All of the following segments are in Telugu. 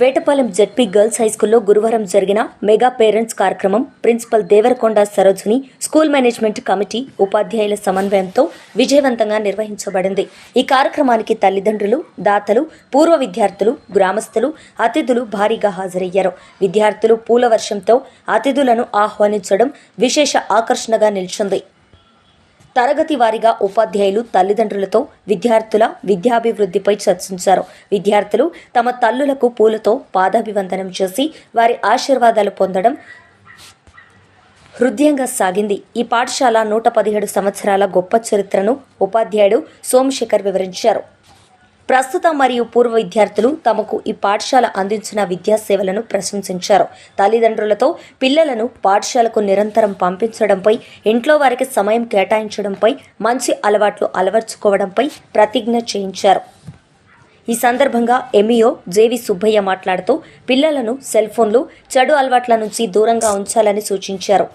వేటపాలెం జెడ్పీ గర్ల్స్ హైస్కూల్లో గురువారం జరిగిన మెగా పేరెంట్స్ కార్యక్రమం principal Devarakonda Sarojini school management committee ఉపాధ్యాయుల సమన్వయంతో విజయవంతంగా నిర్వహించబడింది. ఈ కార్యక్రమానికి తల్లిదండ్రులు, దాతలు, పూర్వ విద్యార్థులు, గ్రామస్తులు, అతిథులు భారీగా హాజరయ్యారు. విద్యార్థులు పూల వర్షంతో అతిథులను ఆహ్వానించడం విశేష ఆకర్షణగా నిలిచింది. తరగతి వారీగా ఉపాధ్యాయులు తల్లిదండ్రులతో విద్యార్థుల విద్యాభివృద్ధిపై చర్చించారు. విద్యార్థులు తమ తల్లులకు పూలతో పాదాభివందనం చేసి వారి ఆశీర్వాదాలు పొందడం హృదయంగా సాగింది. ఈ పాఠశాల 117 సంవత్సరాల గొప్ప చరిత్రను ఉపాధ్యాయుడు సోమశేఖర్ వివరించారు. ప్రస్తుత మరియు పూర్వ విద్యార్థులు తమకు ఈ పాఠశాల అందించిన విద్యా సేవలను ప్రశంసించారు. తల్లిదండ్రులతో పిల్లలను పాఠశాలకు నిరంతరం పంపించడంపై, ఇంట్లో వారికి సమయం కేటాయించడంపై, మంచి అలవాట్లు అలవర్చుకోవడంపై ప్రతిజ్ఞ చేయించారు. ఈ సందర్భంగా ఎంఈఓ జేవి సుబ్బయ్య మాట్లాడుతూ పిల్లలను సెల్ ఫోన్లు, చెడు అలవాట్ల నుంచి దూరంగా ఉంచాలని సూచించారు.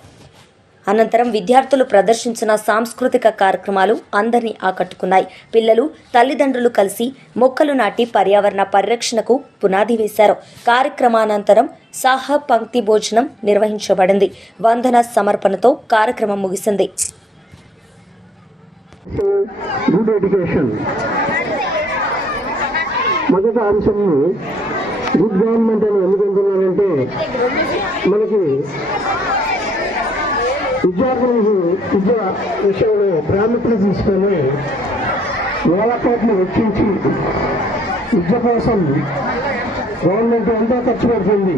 అనంతరం విద్యార్థులు ప్రదర్శించిన సాంస్కృతిక కార్యక్రమాలు అందరినీ ఆకట్టుకున్నాయి. పిల్లలు, తల్లిదండ్రులు కలిసి మొక్కలు నాటి పర్యావరణ పరిరక్షణకు పునాది వేశారు. కార్యక్రమానంతరం సాహా పంక్తి భోజనం నిర్వహించబడింది. వందన సమర్పణతో కార్యక్రమం ముగిసింది. మొదటి అంశం గుడ్ గవర్నమెంట్ అని ఎందుకుంటున్నానంటే మనకి విద్యార్థులకు విద్య విషయంలో ప్రాముఖ్యత తీసుకొని వేల కోట్లు వెచ్చించి విద్య కోసం గవర్నమెంట్ ఎంతో ఖర్చు పెడుతుంది.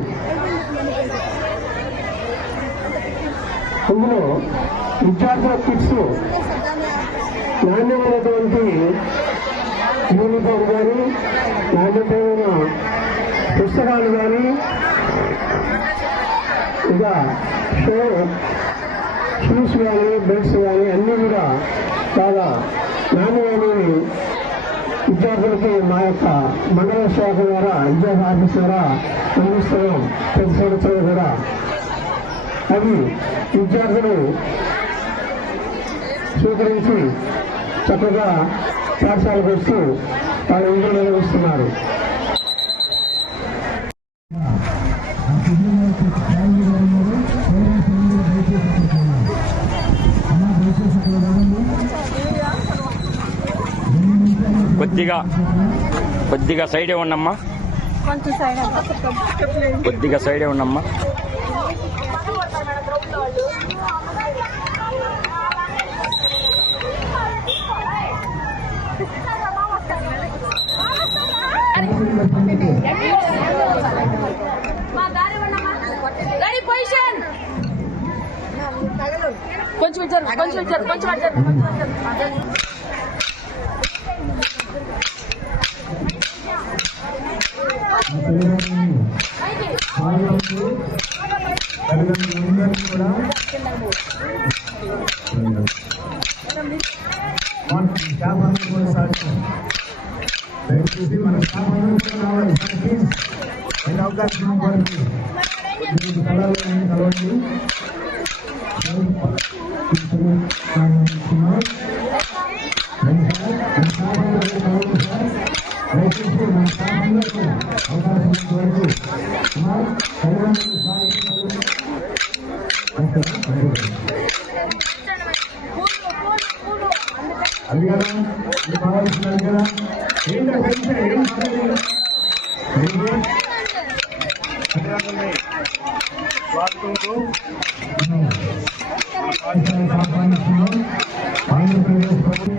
అందులో విద్యార్థుల కిట్స్, నాణ్యమైనటువంటి యూనిఫామ్ కానీ, నాణ్యమైన పుస్తకాలు కానీ, ఇక షూస్ కానీ, బెల్ట్స్ కానీ అన్నీ కూడా చాలా నాణ్యమైనవి విద్యార్థులకి మా యొక్క మండల శాఖ ద్వారా, విద్యా ఆఫీస్ ద్వారా అందిస్తున్నాం. ప్రతి సంవత్సరం కూడా అవి విద్యార్థులు స్వీకరించి చక్కగా పాఠశాలకు వస్తూ వాళ్ళ విధులు నిర్వహిస్తున్నారు. కొద్దిగా సైడే ఉన్నమ్మా, కొద్దిగా సైడే ఉన్నమ్మా. కొంచెం దయచేసి మన అవకాశం కలవండి. అది కదా కావాల్సినది కదా. ఏంటంటే ఏం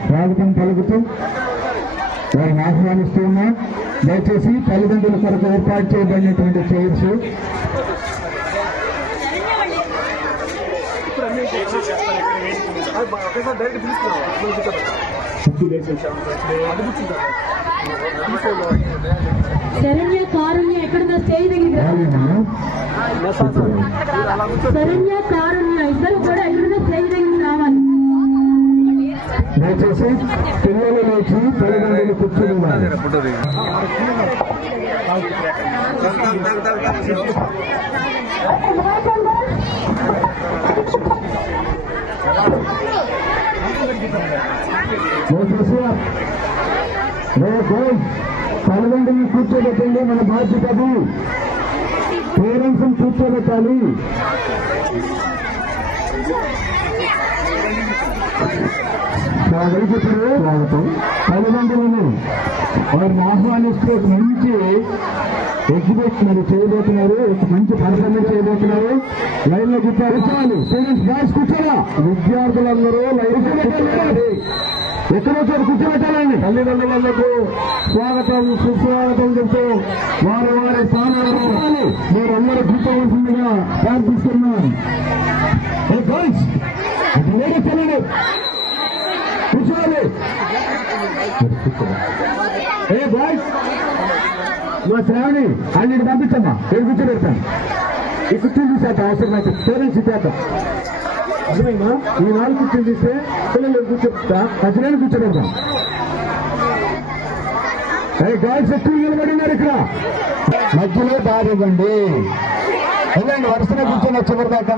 స్వాగతం పలుకుతూ వారిని ఆహ్వానిస్తూ ఉన్నా. దయచేసి తల్లిదండ్రుల కొరకు ఏర్పాటు చేయబడినటువంటి చైర్స్ శరణ్య కారుణ్య ఎక్కడుందో స్టేజ్ దగ్గర, శరణ్య కారుణ్య ఇద్దరు కూడా ఎక్కడుందో స్టేజ్ దగ్గర రావాలి. దయచేసి పిల్లలు లేచి తల్లిదండ్రులు కూర్చుని ఉన్నారు. దయచేసి తల్లిదండ్రులను కూర్చోబెట్టండి, మన బాధ్యత అది. పేరెంట్స్ కూర్చోబెట్టాలి. స్వాగతం. తల్లిదండ్రులను వారిని ఆహ్వానిస్తూ ఒక మంచి ఎగ్జిబిషన్ చేయబోతున్నారు, ఒక మంచి పర్ఫార్మెన్స్ చేయబోతున్నారు. లైన్ లో కూర్చోాలి. స్టూడెంట్స్ బాయ్స్ కూర్చోరా. విద్యార్థులందరూ లైన్ కూర్చోబెట్టాలి. ఎక్కడో చోటు కూర్చోబెట్టాలండి. తల్లిదండ్రులకు స్వాగతం సుస్వాగతం చెప్తూ వారి వారి స్థానాలను మీరందరూ కూర్చోవలసిందిగా ప్రార్థిస్తున్నాం. బాయ్స్ కూర్చోవాలి. బాయ్స్ మా శ్రావణి అన్నిటి పంపించమ్మా. నేను కూర్చోబెడతాను. ఈ కుర్చీలు తీసేట అవసరం అయితే పేరెంట్స్ ఇచ్చేద్దాం. అర్థమైందా? ఈ 4 కుర్చీలు తీస్తే పిల్లలు కూర్చోబెడతా, ఖచ్చితంగా కూర్చోబెడతాం. గాయస్ ఎక్కువ నిలబడినారు ఇక్కడ. మధ్యలో దారి ఇవ్వండి. వెళ్ళండి, వరుసగా కూర్చొని చివరిదాకా.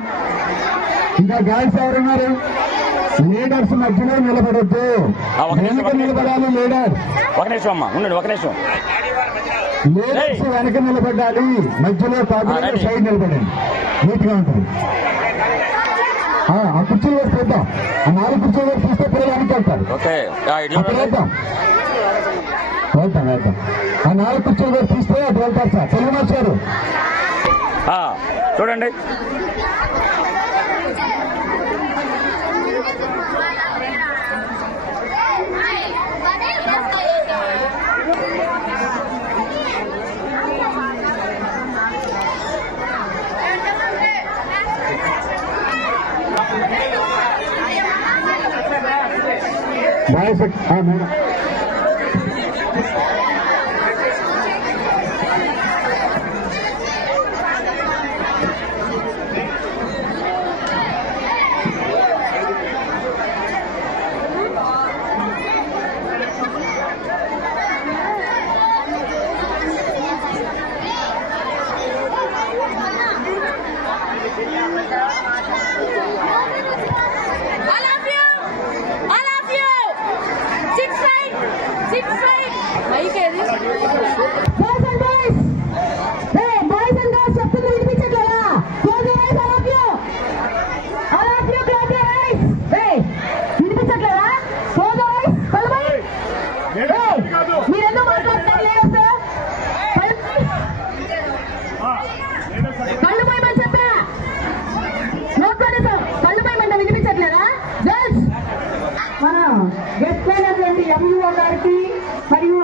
ఇంకా గాయస్ ఎవరున్నారు? లీడర్స్ మధ్యలో నిలబడద్దు, వెనక నిలబడాలి. లీడర్ ఒక నిమిషం అమ్మా, ఉండండి ఒక నిమిషం. లీడర్స్ వెనక నిలబడాలి, మధ్యలో కాదు, సైడ్ నిలబడండి. నీట్ గా ఉంటుంది. ఆ కుర్చీలు వేసి చూద్దాం. ఆ 4 కుర్చీలు వేసి చూస్తే పిల్లలు అనుకుంటారు. వేద్దాం వేద్దాం వేద్దాం. ఆ 4 కుర్చీలు వేసి తీస్తే అటు వెళ్తారు సార్. తెలుగు మార్చారు చూడండి. మేడం గెస్ట్ అయినటువంటి ఎంఈఓ గారికి మరియు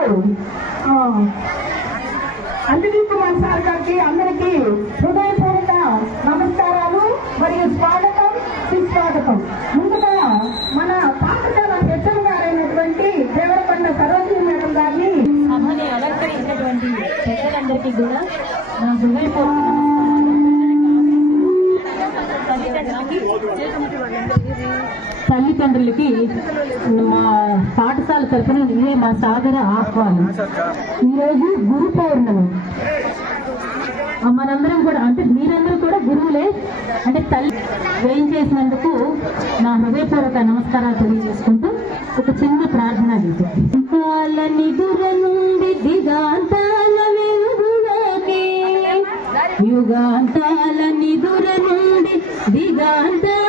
అంజనీ కుమార్ సార్ గారికి అందరికీ హృదయపూర్వక నమస్కారాలు మరియు స్వాగతం సుస్వాగతం. ముందుగా మన పాఠశాల హెచ్ఎం గారైనటువంటి దేవరకొండ సరోజిని మేడం గారిని సభని అలంకరించినటువంటి పెద్దలందరికీ కూడా నా హృదయపూర్వక తల్లిదండ్రులకి మా పాఠశాల తరఫున ఇదే మా సాదర ఆహ్వానం. ఈరోజు గురు పౌర్ణమి. మనందరం కూడా అంటే మీరందరూ కూడా గురువులే. అంటే తల్లి వేయించేసినందుకు నా హృదయపూర్వక నమస్కారాలు తెలియజేసుకుంటూ ఒక చిన్న ప్రార్థన చేశాల నిదుర నుండి దిగాంతాల వెలుగులోకి, యుగాంతాల నిదుర నుండి దిగాంతాల